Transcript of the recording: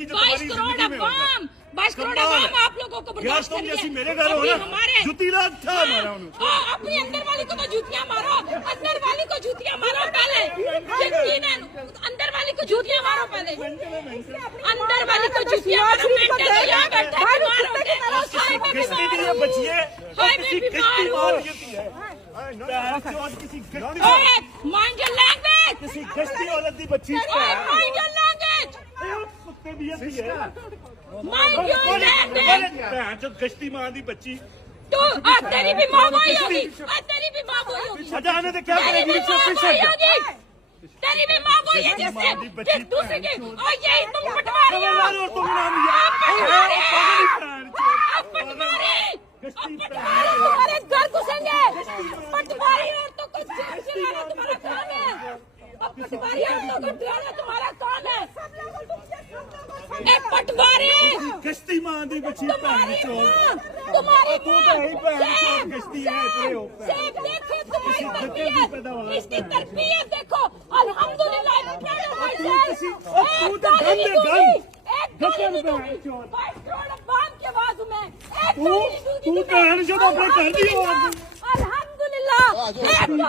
22 करोड़ अवाम आप लोगों को बर्दाश्त कर लिया। मेरे घर हो ना जुती रात था हमारा अपनी अंदर वाली को तो जूतियां मारो, अंदर वाली को जूतियां मारो पहले, अंदर वाली को जूतियां मारो पहले, अंदर वाली को जूतियां मारो। माइंड योर लैंग्वेज, किसी गश्ती औरत दी बच्ची माइंड योर लैंग्वेज, कुत्ते भी है माइंड योर लैंग्वेज। जो गश्ती मां दी बच्ची तो तेरी भी माँ वही होगी, तेरी भी माँ वही होगी। सजा आने तो क्या करेगी? तेरी भी माँ वही है जिससे जिस दूसरे की और यही तुम पटवारी हो, आप पटवारी तुम्हारे घर घुसेंगे। पटवारी औरतों को जेल चलाना तुम्हारा काम है, अब पटवारी औरतों को डराना तुम्हारा काम है। एक पटवारी गश्ती मां दी बच्ची तुम्हारी गश्ती है देखो तुम्हारी तरबियत, इसकी तरबियत देखो। अल्हम्दुलिल्लाह की आवाज में तू कहने से तो अपने घर दी आवाज अल्हम्दुलिल्लाह।